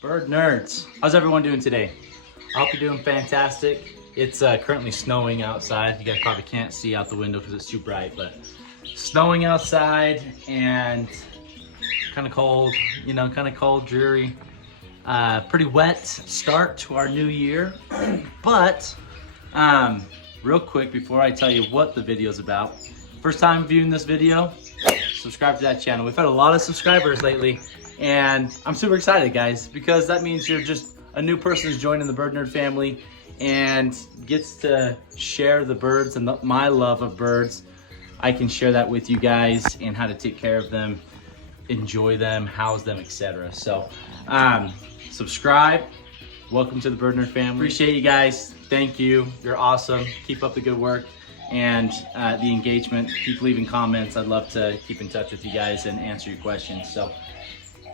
Bird nerds, how's everyone doing today? I hope you're doing fantastic. It's currently snowing outside. You guys probably can't see out the window because it's too bright, but snowing outside and kind of cold, kind of cold, dreary. Pretty wet start to our new year. But real quick, before I tell you what the video is about, first time viewing this video, subscribe to that channel. We've had a lot of subscribers lately, and I'm super excited, guys, because that means you're just a new person who's joining the Bird Nerd family and gets to share the birds and my love of birds. I can share that with you guys and how to take care of them, enjoy them, house them, etc. So subscribe. Welcome to the Bird Nerd family. Appreciate you guys. Thank you. You're awesome. Keep up the good work and the engagement. Keep leaving comments. I'd love to keep in touch with you guys and answer your questions. So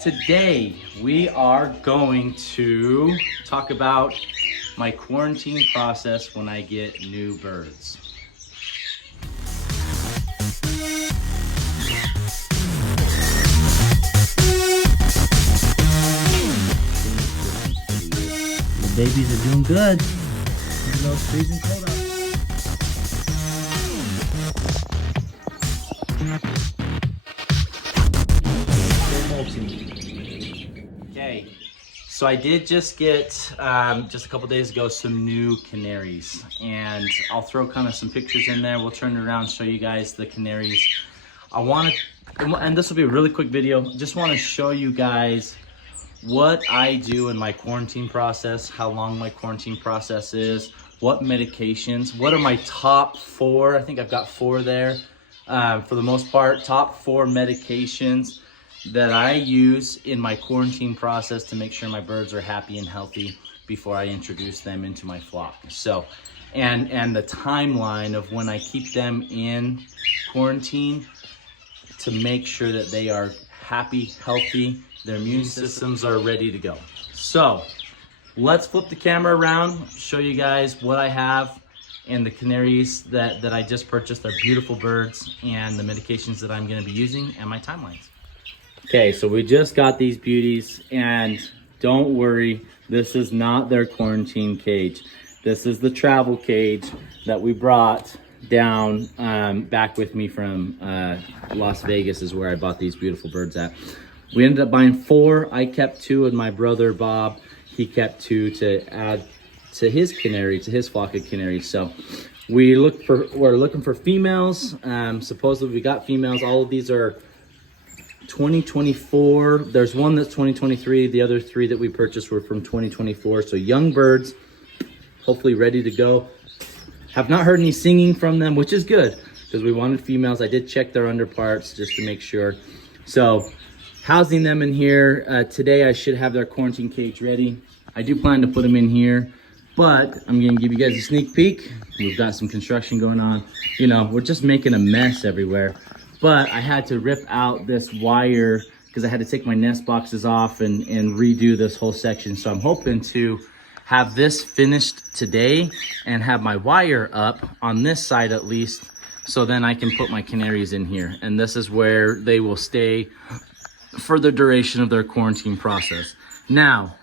today we are going to talk about my quarantine process when I get new birds. The babies are doing good, even though it's freezing cold out. Okay, so I did just get, just a couple days ago, some new canaries, and I'll throw kind of some pictures in there. We'll turn it around and show you guys the canaries. I want to, and this will be a really quick video, just want to show you guys what I do in my quarantine process, how long my quarantine process is, what medications, what are my top 4, I think I've got 4 there, for the most part, top 4 medications that I use in my quarantine process to make sure my birds are happy and healthy before I introduce them into my flock. So, and the timeline of when I keep them in quarantine to make sure that they are happy, healthy, their immune systems are ready to go. So let's flip the camera around, show you guys what I have and the canaries that I just purchased. They're beautiful birds, and the medications that I'm gonna be using and my timelines. Okay, so we just got these beauties, and don't worry, this is not their quarantine cage. This is the travel cage that we brought down back with me from Las Vegas, is where I bought these beautiful birds at. We ended up buying 4. I kept 2, and my brother Bob, he kept 2 to add to his canary, to his flock of canaries. So we're looking for females. Supposedly we got females. All of these are 2024. There's one that's 2023. The other 3 that we purchased were from 2024. So young birds, hopefully ready to go. Have not heard any singing from them, which is good because we wanted females. I did check their underparts just to make sure. So housing them in here. Today I should have their quarantine cage ready. I do plan to put them in here, but I'm gonna give you guys a sneak peek. We've got some construction going on. You know, we're just making a mess everywhere. But I had to rip out this wire because I had to take my nest boxes off and redo this whole section. So I'm hoping to have this finished today and have my wire up on this side at least, so then I can put my canaries in here. And this is where they will stay for the duration of their quarantine process. Now,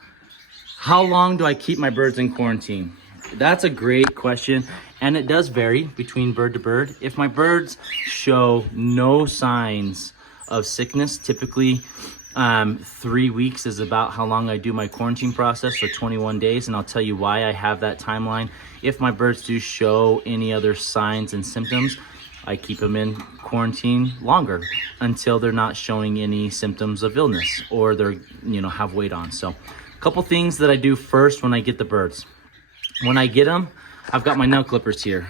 how long do I keep my birds in quarantine? That's a great question, and it does vary between bird to bird. If my birds show no signs of sickness, typically 3 weeks is about how long I do my quarantine process, so 21 days, and I'll tell you why I have that timeline. If my birds do show any other signs and symptoms, I keep them in quarantine longer until they're not showing any symptoms of illness or they're, have weight on. So a couple things that I do first when I get the birds. When I get them, I've got my nail clippers here.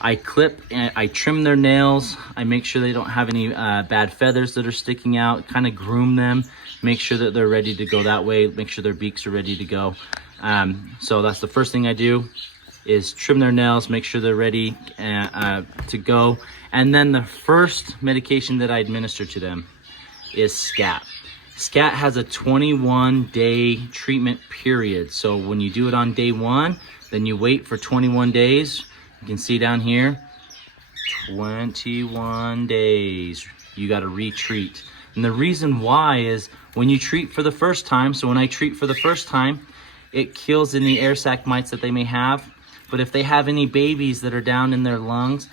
I clip and I trim their nails. I make sure they don't have any bad feathers that are sticking out, kind of groom them, make sure that they're ready to go that way, make sure their beaks are ready to go. So that's the first thing I do, is trim their nails, make sure they're ready to go. And then the first medication that I administer to them is scat. Scat has a 21-day treatment period. So when you do it on day 1, then you wait for 21 days. You can see down here, 21 days. You got to retreat. And the reason why is when you treat for the first time, so when I treat for the first time, it kills any air sac mites that they may have. But if they have any babies that are down in their lungs,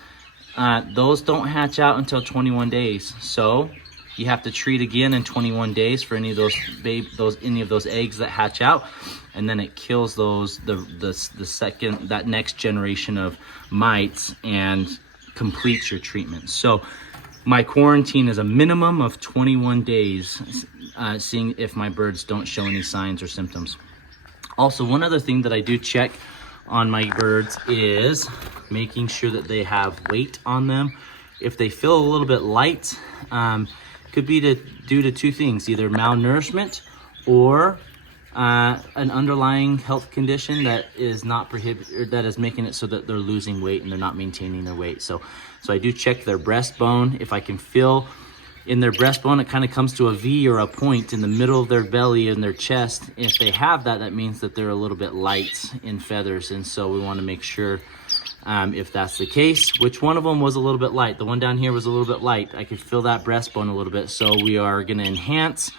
those don't hatch out until 21 days. So you have to treat again in 21 days for any of those eggs that hatch out, and then it kills that next generation of mites and completes your treatment. So my quarantine is a minimum of 21 days, seeing if my birds don't show any signs or symptoms. Also, one other thing that I do check on my birds is making sure that they have weight on them. If they feel a little bit light, could be due to two things: either malnourishment or an underlying health condition that is not that is making it so that they're losing weight and they're not maintaining their weight. So I do check their breastbone. If I can feel in their breastbone, it kind of comes to a V or a point in the middle of their belly and their chest. If they have that, that means that they're a little bit light in feathers. And so we want to make sure if that's the case. Which one of them was a little bit light? The one down here was a little bit light. I could feel that breastbone a little bit. So we are going to enhance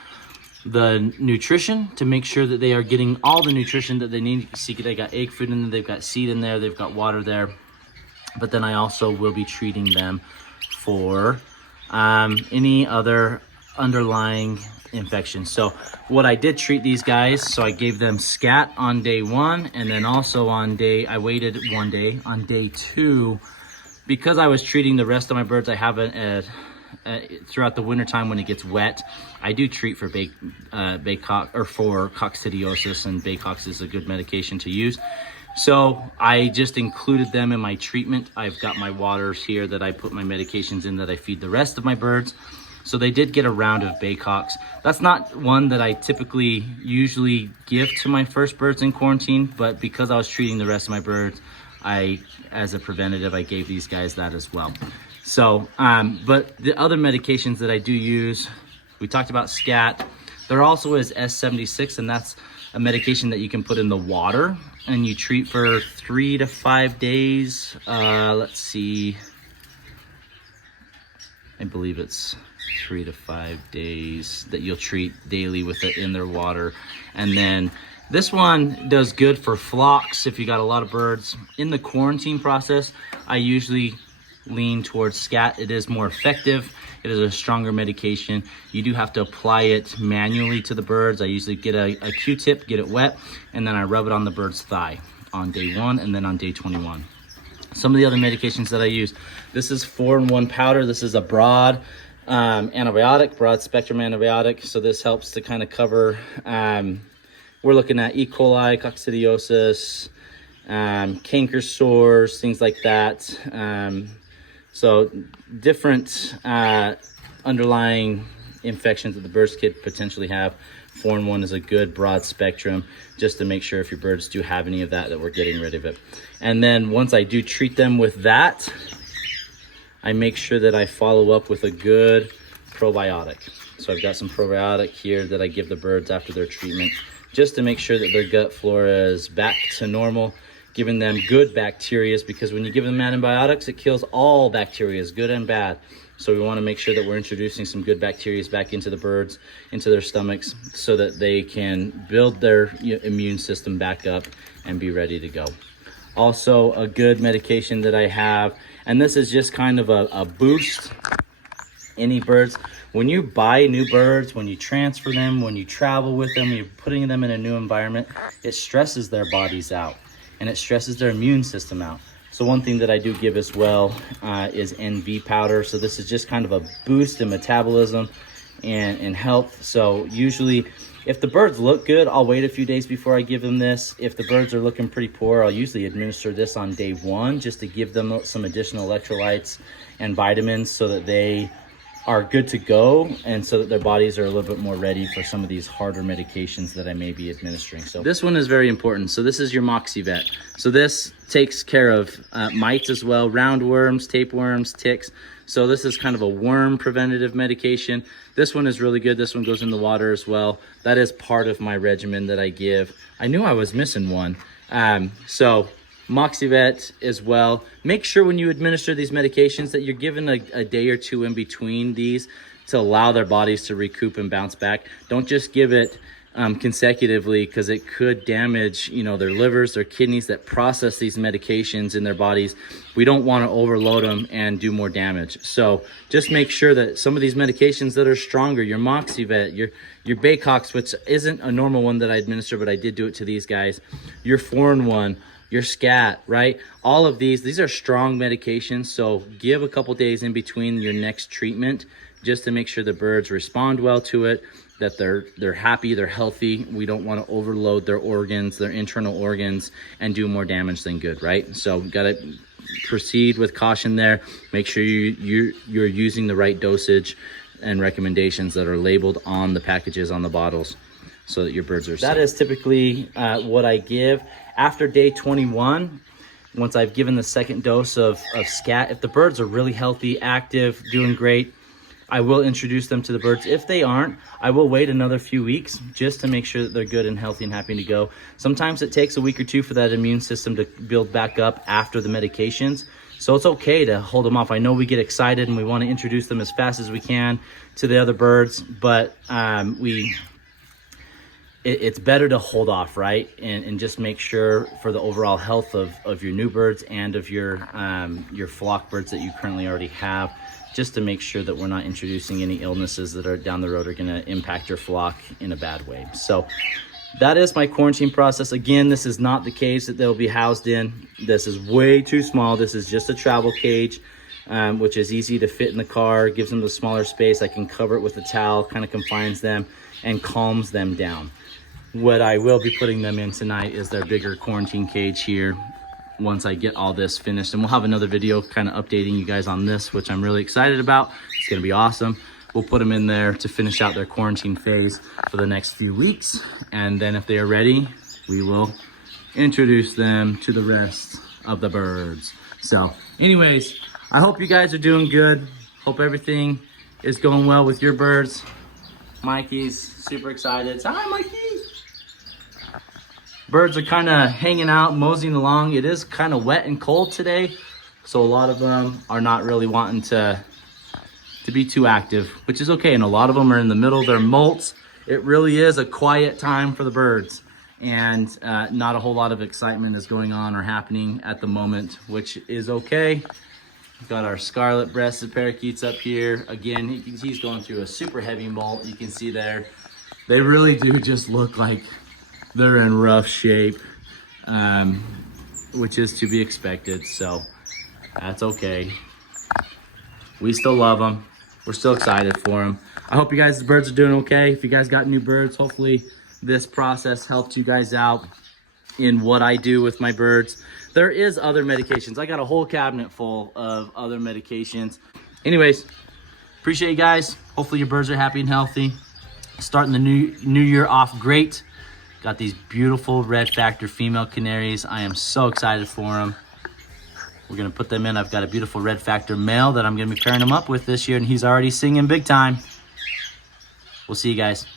the nutrition to make sure that they are getting all the nutrition that they need. See, they got egg food in there, they've got seed in there, they've got water there. But then I also will be treating them for any other underlying infections. So what I did treat these guys, so I gave them scat on day 1, and then also I waited 1 day on day 2, because I was treating the rest of my birds. I have throughout the winter time when it gets wet, I do treat for for coccidiosis, and Baycox is a good medication to use. So I just included them in my treatment. I've got my waters here that I put my medications in that I feed the rest of my birds. So they did get a round of Baycox. That's not one that I typically usually give to my first birds in quarantine, but because I was treating the rest of my birds, as a preventative, I gave these guys that as well. So, but the other medications that I do use, we talked about scat. There also is S76, and that's a medication that you can put in the water, and you treat for 3 to 5 days. Let's see, I believe it's 3 to 5 days that you'll treat daily with it in their water. And then this one does good for flocks if you got a lot of birds. In the quarantine process, I usually lean towards scat. It is more effective. It is a stronger medication. You do have to apply it manually to the birds. I usually get a Q-tip, get it wet, and then I rub it on the bird's thigh on day 1 and then on day 21. Some of the other medications that I use, this is 4-in-1 powder. This is a broad antibiotic, broad spectrum antibiotic. So this helps to kind of cover, we're looking at E. coli, coccidiosis, canker sores, things like that. So different underlying infections that the birds could potentially have. 4-in-1 is a good broad spectrum, just to make sure if your birds do have any of that we're getting rid of it. And then once I do treat them with that, I make sure that I follow up with a good probiotic. So I've got some probiotic here that I give the birds after their treatment, just to make sure that their gut flora is back to normal, giving them good bacteria, because when you give them antibiotics, it kills all bacteria, good and bad. So we want to make sure that we're introducing some good bacteria back into the birds, into their stomachs, so that they can build their immune system back up and be ready to go. Also, a good medication that I have, and this is just kind of a boost. Any birds, when you buy new birds, when you transfer them, when you travel with them, when you're putting them in a new environment, it stresses their bodies out and it stresses their immune system out. So one thing that I do give as well is NV powder. So this is just kind of a boost in metabolism and health. So usually if the birds look good, I'll wait a few days before I give them this. If the birds are looking pretty poor, I'll usually administer this on day 1, just to give them some additional electrolytes and vitamins so that they are good to go, and so that their bodies are a little bit more ready for some of these harder medications that I may be administering. So this one is very important. So this is your MoxieVet. So this takes care of mites as well, roundworms, tapeworms, ticks. So this is kind of a worm preventative medication. This one is really good. This one goes in the water as well. That is part of my regimen that I give. I knew I was missing one. So MoxieVet as well. Make sure when you administer these medications that you're given a day or two in between these to allow their bodies to recoup and bounce back. Don't just give it consecutively, because it could damage, you know, their livers, their kidneys that process these medications in their bodies. We don't want to overload them and do more damage. So just make sure that some of these medications that are stronger, your Moxivet, your Baycox, which isn't a normal one that I administer, but I did do it to these guys, your foreign one, your scat, right? All of these are strong medications. So give a couple days in between your next treatment just to make sure the birds respond well to it, that they're happy, they're healthy. We don't want to overload their organs, their internal organs, and do more damage than good, right? So got to proceed with caution there. Make sure you're using the right dosage and recommendations that are labeled on the packages, on the bottles, so that your birds are safe. That is typically what I give after day 21. Once I've given the second dose of scat, if the birds are really healthy, active, doing great, I will introduce them to the birds. If they aren't, I will wait another few weeks just to make sure that they're good and healthy and happy to go. Sometimes it takes a week or two for that immune system to build back up after the medications. So it's okay to hold them off. I know we get excited and we want to introduce them as fast as we can to the other birds, but it's better to hold off, right? And just make sure for the overall health of your new birds and of your flock birds that you currently already have, just to make sure that we're not introducing any illnesses that are down the road are going to impact your flock in a bad way. So that is my quarantine process. Again, this is not the cage that they'll be housed in. This is way too small. This is just a travel cage, which is easy to fit in the car, gives them the smaller space. I can cover it with a towel, kind of confines them and calms them down. What I will be putting them in tonight is their bigger quarantine cage here, once I get all this finished. And we'll have another video kind of updating you guys on this, which I'm really excited about. It's gonna be awesome. We'll put them in there to finish out their quarantine phase for the next few weeks. And then if they are ready, we will introduce them to the rest of the birds. So anyways, I hope you guys are doing good. Hope everything is going well with your birds. Mikey's super excited. Hi, Mikey. Birds are kind of hanging out, moseying along. It is kind of wet and cold today, so a lot of them are not really wanting to be too active, which is okay. And a lot of them are in the middle of their molts. It really is a quiet time for the birds, and not a whole lot of excitement is going on or happening at the moment, which is okay. We've got our scarlet-breasted parakeets up here. Again, he's going through a super heavy molt. You can see there. They really do just look like they're in rough shape, which is to be expected, so that's okay. We still love them. We're still excited for them. I hope you guys, the birds are doing okay. If you guys got new birds, hopefully this process helped you guys out in what I do with my birds. There is other medications. I got a whole cabinet full of other medications. Anyways, appreciate you guys. Hopefully your birds are happy and healthy. Starting the new year off great. Got these beautiful red factor female canaries. I am so excited for them. We're gonna put them in. I've got a beautiful red factor male that I'm gonna be pairing them up with this year, and he's already singing big time. We'll see you guys.